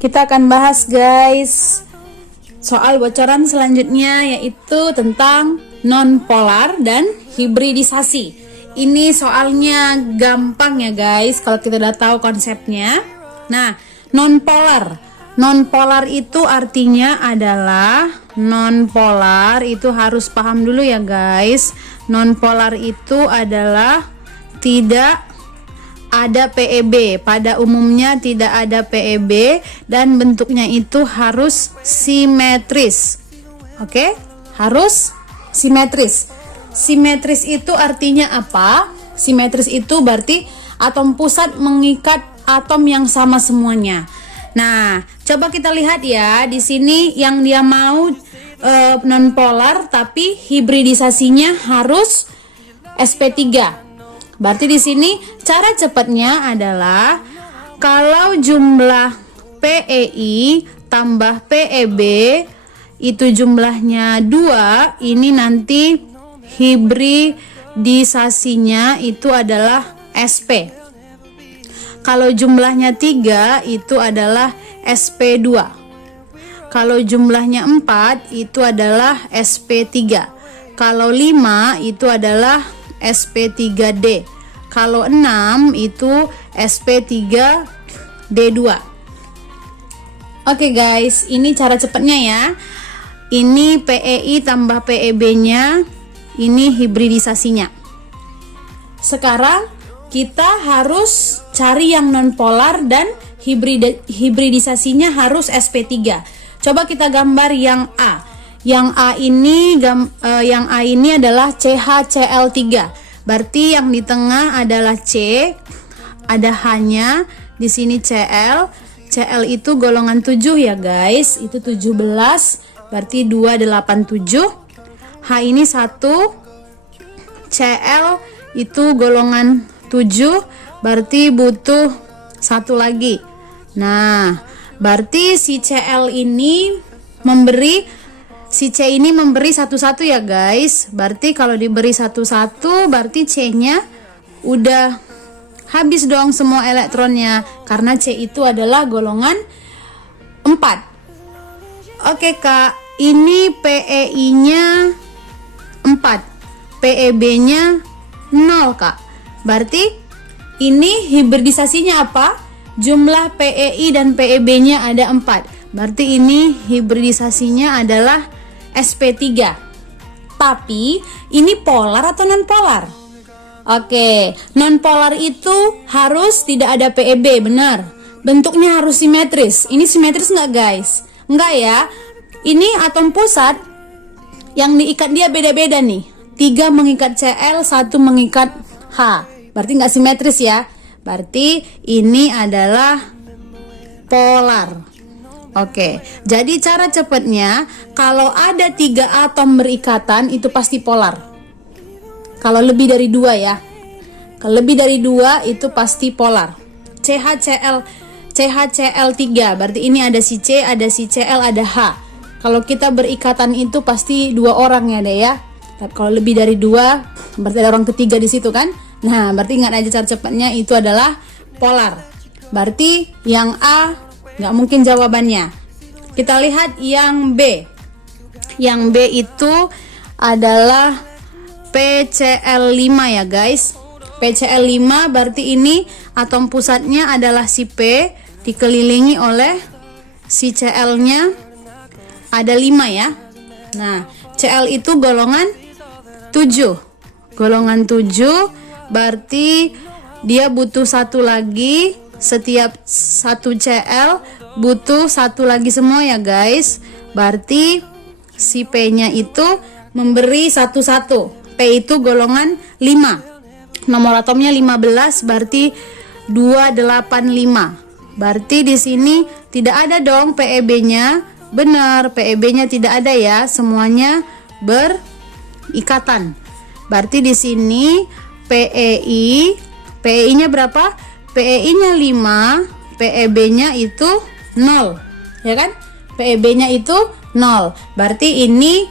Kita akan bahas guys soal bocoran selanjutnya, yaitu tentang nonpolar dan hibridisasi. Ini soalnya gampang ya guys kalau kita udah tahu konsepnya. Nah, nonpolar itu artinya adalah, nonpolar itu harus paham dulu ya guys. Nonpolar itu adalah tidak ada PEB, pada umumnya tidak ada PEB dan bentuknya itu harus simetris. Oke, harus simetris. Simetris itu artinya apa? Simetris itu berarti atom pusat mengikat atom yang sama semuanya. Nah, coba kita lihat ya di sini yang dia mau nonpolar tapi hibridisasinya harus sp3. Berarti di sini cara cepatnya adalah kalau jumlah PEI tambah PEB itu jumlahnya 2, ini nanti hibridisasinya itu adalah SP. Kalau jumlahnya 3 itu adalah SP2. Kalau jumlahnya 4 itu adalah SP3. Kalau 5 itu adalah SP3D. Kalau 6 itu SP3D2. Oke guys, ini cara cepatnya ya. Ini PEI tambah PEB-nya, ini hibridisasinya. Sekarang kita harus cari yang nonpolar dan hibridisasinya harus sp3. Coba kita gambar yang A. Yang A ini adalah CHCl3. Berarti yang di tengah adalah C, ada H-nya, di sini Cl. Cl itu golongan 7 ya guys. Itu 17, berarti 287. H ini 1. Cl itu golongan 7, berarti butuh 1 lagi. Nah, berarti si Cl ini si C ini memberi 1-1 ya guys. Berarti kalau diberi 1-1 berarti C-nya udah habis dong semua elektronnya, karena C itu adalah golongan 4. Oke Kak, ini PEI-nya 4, PEB-nya 0 Kak. Berarti ini hibridisasinya apa? Jumlah PEI dan PEB-nya ada 4. Berarti ini hibridisasinya adalah sp3. Tapi ini polar atau nonpolar? Oke, nonpolar itu harus tidak ada PEB, benar. Bentuknya harus simetris. Ini simetris nggak guys? Nggak ya. Ini atom pusat yang diikat dia beda-beda nih. 3 mengikat Cl, 1 mengikat H. Berarti nggak simetris ya. Berarti ini adalah polar. Oke, jadi cara cepatnya kalau ada 3 atom berikatan itu pasti polar. Kalau lebih dari 2 ya. Kalau lebih dari 2 itu pasti polar. CHCl3, berarti ini ada si C, ada si Cl, ada H. Kalau kita berikatan itu pasti 2 orang ya deh ya. Tapi kalau lebih dari 2 berarti ada orang ketiga di situ kan. Nah, berarti ingat aja cara cepatnya itu adalah polar. Berarti yang A nggak mungkin jawabannya. Kita lihat yang B. Yang B itu adalah PCl5 ya guys. PCl5 berarti ini atom pusatnya adalah si P dikelilingi oleh si Cl-nya ada 5 ya. Nah, Cl itu golongan 7. Golongan 7 berarti dia butuh 1 lagi. Setiap 1 Cl butuh 1 lagi semua ya guys. Berarti si P-nya itu memberi 1-1. P itu golongan 5. Nomor atomnya 15, berarti 285. Berarti di sini tidak ada dong PEB-nya. Benar, PEB-nya tidak ada ya. Semuanya berikatan. Berarti di sini PEI-nya berapa? PEI-nya 5, PEB-nya itu 0. Ya kan? PEB-nya itu 0. Berarti ini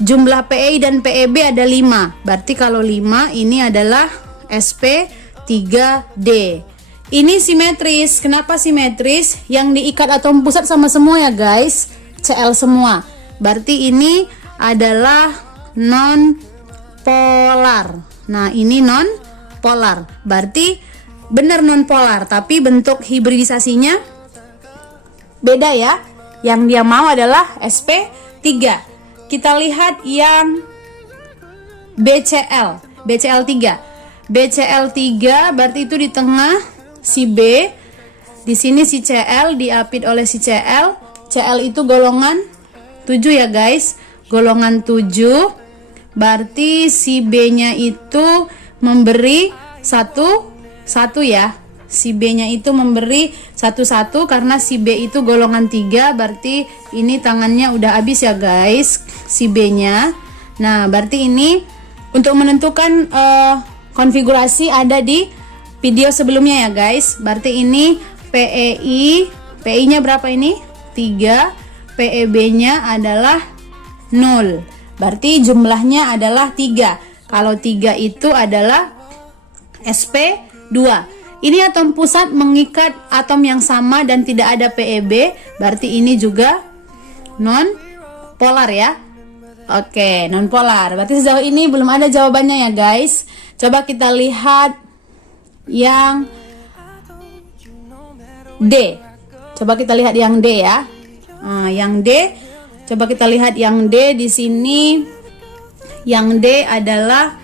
jumlah PEI dan PEB ada 5. Berarti kalau 5 ini adalah sp3D. Ini simetris. Kenapa simetris? Yang diikat atom pusat sama semua ya guys, Cl semua. Berarti ini adalah non polar. Nah, ini non polar. Berarti benar non polar, tapi bentuk hibridisasinya beda ya. Yang dia mau adalah sp3. Kita lihat yang BCl, BCl3. BCl3 berarti itu di tengah si B. Di sini si Cl diapit oleh si Cl. Cl itu golongan 7 ya guys. Golongan 7. Berarti si B-nya itu memberi satu ya. Si B-nya itu memberi satu karena si B itu golongan 3. Berarti ini tangannya udah habis ya guys, si B-nya. Nah, berarti ini untuk menentukan konfigurasi ada di video sebelumnya ya guys. Berarti ini PEI-nya berapa ini? 3. PEB-nya adalah 0. Berarti jumlahnya adalah 3. Kalau 3 itu adalah sp2. Ini atom pusat mengikat atom yang sama dan tidak ada PEB. Berarti ini juga non polar ya. Oke, non polar. Berarti sejauh ini belum ada jawabannya ya guys. Coba kita lihat yang D. Coba kita lihat yang D ya. Yang D. Coba kita lihat yang D di sini. Yang D adalah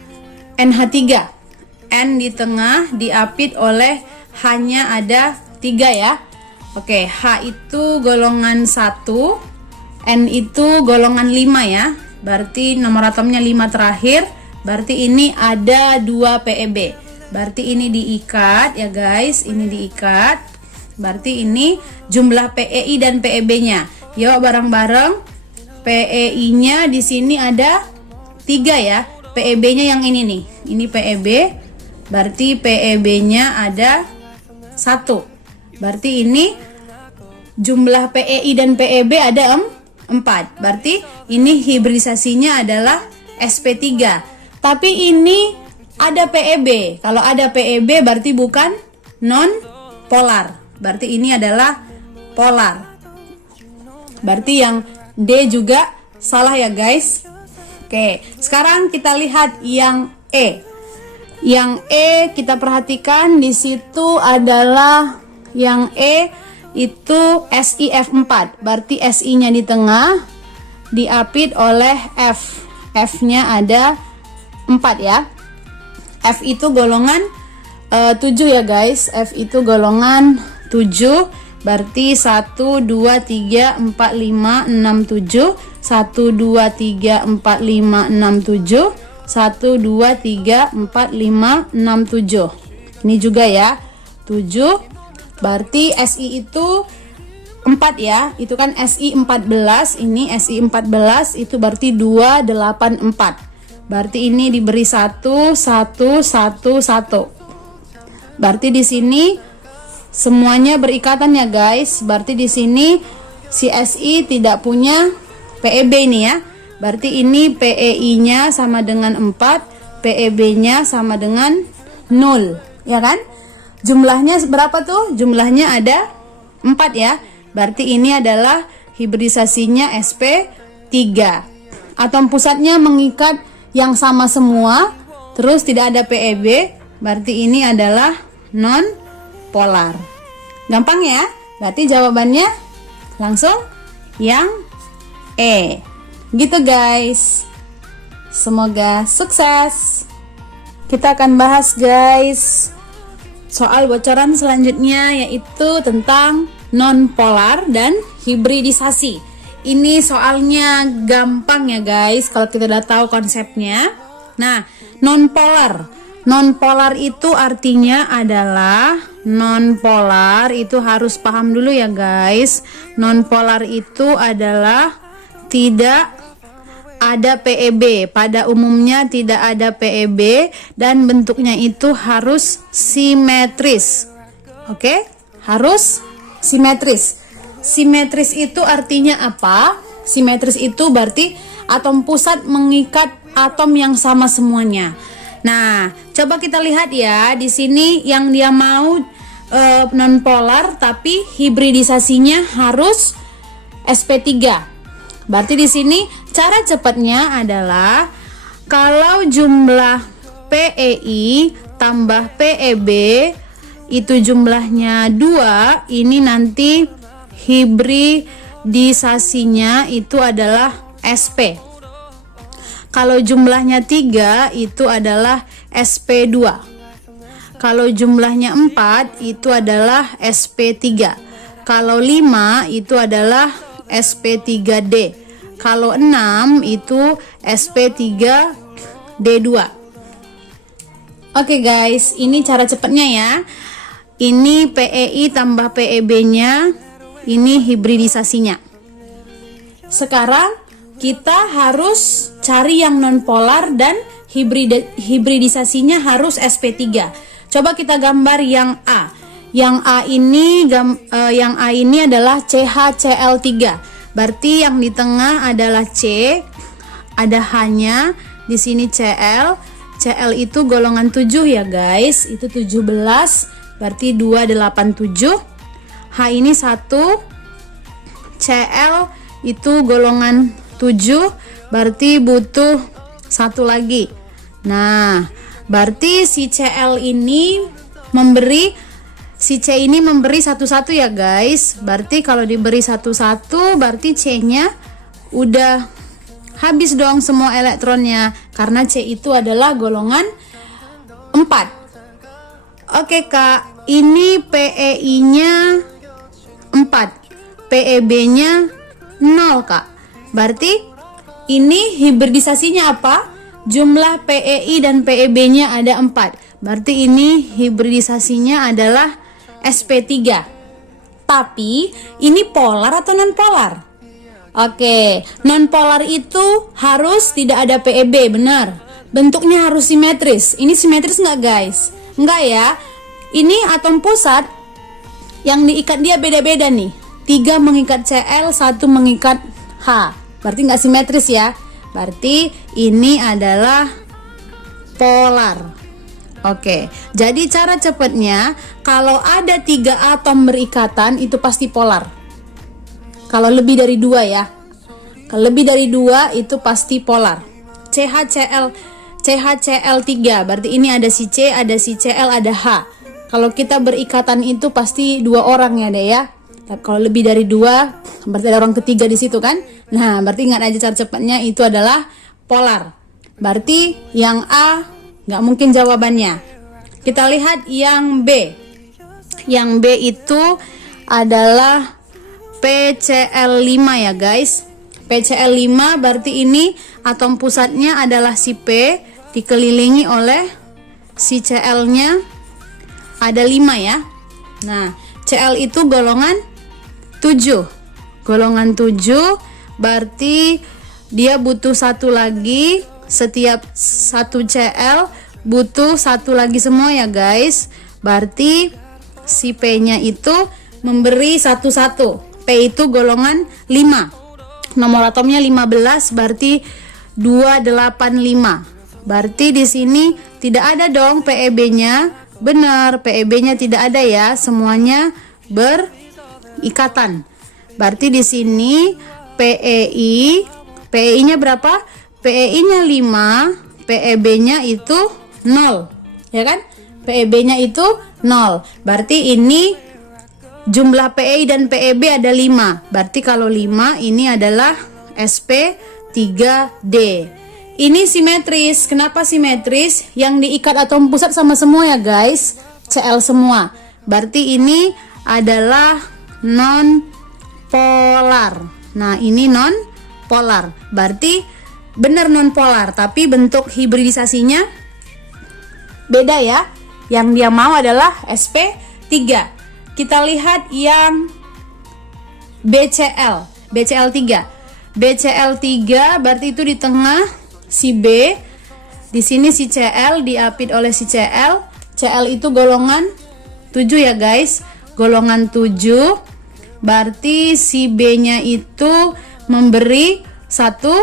NH3. N di tengah diapit oleh hanya ada 3 ya. Oke, H itu golongan 1, N itu golongan 5 ya. Berarti nomor atomnya 5 terakhir. Berarti ini ada 2 PEB. Berarti ini diikat ya guys, ini diikat. Berarti ini jumlah PEI dan PEB-nya. Yuk bareng-bareng. PEI-nya di sini ada 3 ya. PEB-nya yang ini nih. Ini PEB. Berarti PEB-nya ada 1. Berarti ini jumlah PEI dan PEB ada 4. Berarti ini hibridisasinya adalah sp3. Tapi ini ada PEB. Kalau ada PEB berarti bukan non polar. Berarti ini adalah polar. Berarti yang D juga salah ya guys. Oke, sekarang kita lihat yang E. Yang E kita perhatikan di situ adalah yang E itu SiF4. Berarti Si-nya di tengah diapit oleh F. F-nya ada 4 ya. F itu golongan 7 ya guys. F itu golongan 7. Berarti 1 2 3 4 5 6 7. 1 2 3 4 5 6 7. 1, 2, 3, 4, 5, 6, 7. Ini juga ya 7. Berarti Si itu 4 ya. Itu kan Si 14. Ini Si 14 itu berarti 2, 8, 4. Berarti ini diberi 1, 1, 1, 1. Berarti di sini semuanya berikatan ya guys. Berarti di sini si Si tidak punya PEB ini ya. Berarti ini PEI-nya sama dengan 4, PEB-nya sama dengan 0, ya kan? Jumlahnya berapa tuh? Jumlahnya ada 4 ya. Berarti ini adalah hibridisasinya sp3. Atom pusatnya mengikat yang sama semua, terus tidak ada PEB, berarti ini adalah non polar. Gampang ya? Berarti jawabannya langsung yang E. Gitu guys. Semoga sukses. Kita akan bahas guys soal bocoran selanjutnya, yaitu tentang non polar dan hibridisasi. Ini soalnya gampang ya guys kalau kita udah tahu konsepnya. Nah, non polar. Non polar itu artinya adalah, non polar itu harus paham dulu ya guys. Non polar itu adalah tidak ada PEB. Pada umumnya tidak ada PEB dan bentuknya itu harus simetris. Oke? Harus simetris. Simetris itu artinya apa? Simetris itu berarti atom pusat mengikat atom yang sama semuanya. Nah, coba kita lihat ya, di sini yang dia mau nonpolar tapi hibridisasinya harus sp3. Berarti di sini cara cepatnya adalah kalau jumlah PEI tambah PEB itu jumlahnya 2, ini nanti hibridisasinya itu adalah SP. Kalau jumlahnya 3 itu adalah SP2. Kalau jumlahnya 4 itu adalah SP3. Kalau 5 itu adalah SP3D. Kalau 6 itu SP3D2. Oke guys, ini cara cepatnya ya. Ini PEI tambah PEB-nya, ini hibridisasinya. Sekarang kita harus cari yang nonpolar dan hibridisasinya harus SP3. Coba kita gambar yang A. Yang A ini adalah CHCl3. Berarti yang di tengah adalah C, ada H-nya, di sini Cl. Cl itu golongan 7 ya guys. Itu 17, berarti 287. H ini 1. Cl itu golongan 7, berarti butuh 1 lagi. Nah, berarti si Cl ini memberi, si C ini memberi satu-satu ya guys. Berarti kalau diberi satu-satu berarti C-nya udah habis dong semua elektronnya, karena C itu adalah golongan 4. Oke Kak, ini PEI-nya 4, PEB-nya 0 Kak. Berarti ini hibridisasinya apa? Jumlah PEI dan PEB-nya ada 4. Berarti ini hibridisasinya adalah sp3. Tapi ini polar atau non-polar? Oke, non-polar itu harus tidak ada PEB, benar. Bentuknya harus simetris. Ini simetris nggak guys? Nggak ya. Ini atom pusat yang diikat dia beda-beda nih. 3 mengikat Cl, 1 mengikat H. Berarti nggak simetris ya. Berarti ini adalah polar. Oke, jadi cara cepatnya kalau ada 3 atom berikatan itu pasti polar. Kalau lebih dari 2 ya. Kalau lebih dari 2 itu pasti polar. CHCl3, berarti ini ada si C, ada si Cl, ada H. Kalau kita berikatan itu pasti 2 orang ya deh ya. Tapi kalau lebih dari 2 berarti ada orang ketiga di situ kan. Nah, berarti ingat aja cara cepatnya itu adalah polar. Berarti yang A nggak mungkin jawabannya. Kita lihat yang B. Yang B itu adalah PCl5 ya guys. PCl5 berarti ini atom pusatnya adalah si P dikelilingi oleh si Cl-nya ada 5 ya. Nah, Cl itu golongan 7. Golongan 7 berarti dia butuh 1 lagi. Setiap 1 Cl butuh 1 lagi semua ya guys. Berarti si P-nya itu memberi 1-1. P itu golongan 5. Nomor atomnya 15, berarti 285. Berarti di sini tidak ada dong PEB-nya. Benar, PEB-nya tidak ada ya. Semuanya berikatan. Berarti di sini PEI-nya berapa? PEI-nya 5, PEB-nya itu 0. Ya kan? PEB-nya itu 0. Berarti ini jumlah PEI dan PEB ada 5. Berarti kalau 5 ini adalah sp3d. Ini simetris. Kenapa simetris? Yang diikat atom pusat sama semua ya guys. Cl semua. Berarti ini adalah non polar. Nah, ini non polar. Berarti benar non polar, tapi bentuk hibridisasinya beda ya. Yang dia mau adalah sp3. Kita lihat yang BCl, BCl3. BCl3 berarti itu di tengah si B. Di sini si Cl diapit oleh si Cl. Cl itu golongan 7 ya guys. Golongan 7. Berarti si B-nya itu memberi 1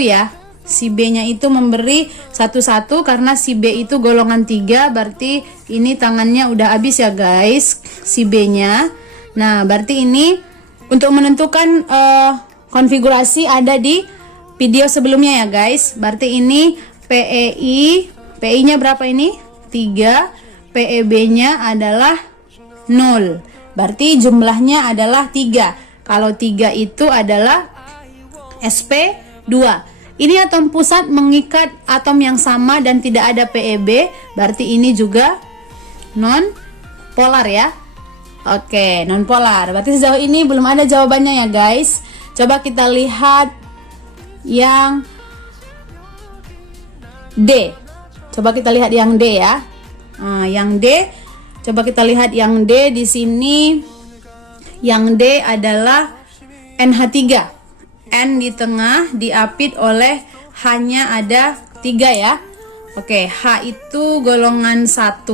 ya. Si B-nya itu memberi 1-1 karena si B itu golongan 3, berarti ini tangannya udah habis ya guys, si B-nya. Nah, berarti ini untuk menentukan konfigurasi ada di video sebelumnya ya guys. Berarti ini PEI-nya berapa ini? 3, PEB-nya adalah 0. Berarti jumlahnya adalah 3. Kalau 3 itu adalah sp2. Ini atom pusat mengikat atom yang sama dan tidak ada PEB, berarti ini juga non polar ya. Oke, non polar. Berarti sejauh ini belum ada jawabannya ya guys. Coba kita lihat yang D. Coba kita lihat yang D ya. Nah, yang D. Coba kita lihat yang D di sini. Yang D adalah NH3. N di tengah diapit oleh H-nya ada 3 ya. Oke, H itu golongan 1,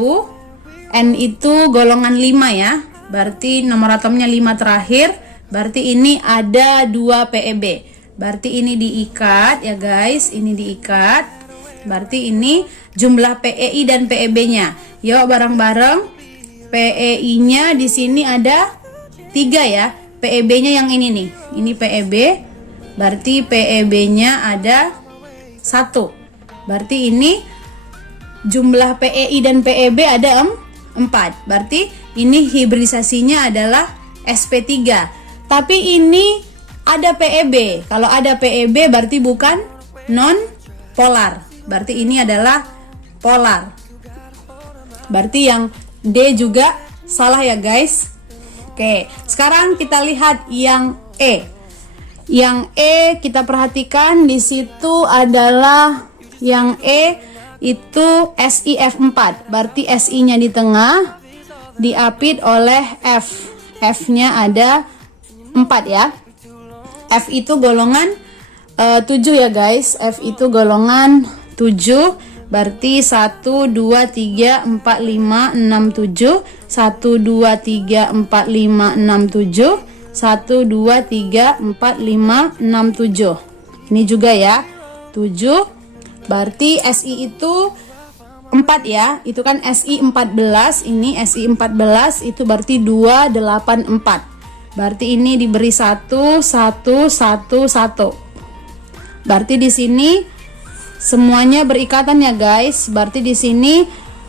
N itu golongan 5 ya. Berarti nomor atomnya 5 terakhir. Berarti ini ada 2 PEB. Berarti ini diikat ya guys, ini diikat. Berarti ini jumlah PEI dan PEB-nya. Yuk bareng-bareng. PEI-nya di sini ada 3 ya. PEB-nya yang ini nih. Ini PEB. Berarti PEB-nya ada 1. Berarti ini jumlah PEI dan PEB ada 4. Berarti ini hibridisasinya adalah sp3. Tapi ini ada PEB. Kalau ada PEB berarti bukan non polar. Berarti ini adalah polar. Berarti yang D juga salah ya guys. Oke, sekarang kita lihat yang E. Yang E kita perhatikan di situ adalah yang E itu SiF4. Berarti Si-nya di tengah diapit oleh F. F-nya ada 4 ya. F itu golongan 7 ya guys. F itu golongan 7. Berarti 1 2 3 4 5 6 7. 1 2 3 4 5 6 7. 1, 2, 3, 4, 5, 6, 7. Ini juga ya 7. Berarti Si itu 4 ya. Itu kan Si 14. Ini Si 14 itu berarti 2, 8, 4. Berarti ini diberi 1, 1, 1, 1. Berarti di sini semuanya berikatan ya guys. Berarti di sini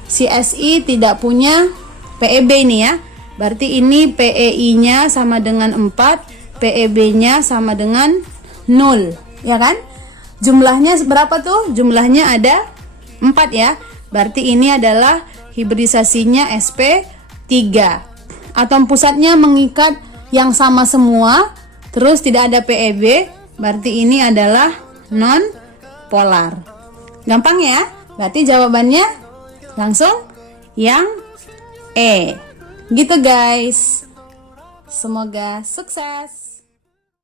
si Si tidak punya PEB ini ya. Berarti ini PEI-nya sama dengan 4, PEB-nya sama dengan 0, ya kan? Jumlahnya berapa tuh? Jumlahnya ada 4 ya. Berarti ini adalah hibridisasinya sp3. Atom pusatnya mengikat yang sama semua, terus tidak ada PEB, berarti ini adalah non polar. Gampang ya? Berarti jawabannya langsung yang E. Gitu guys. Semoga sukses.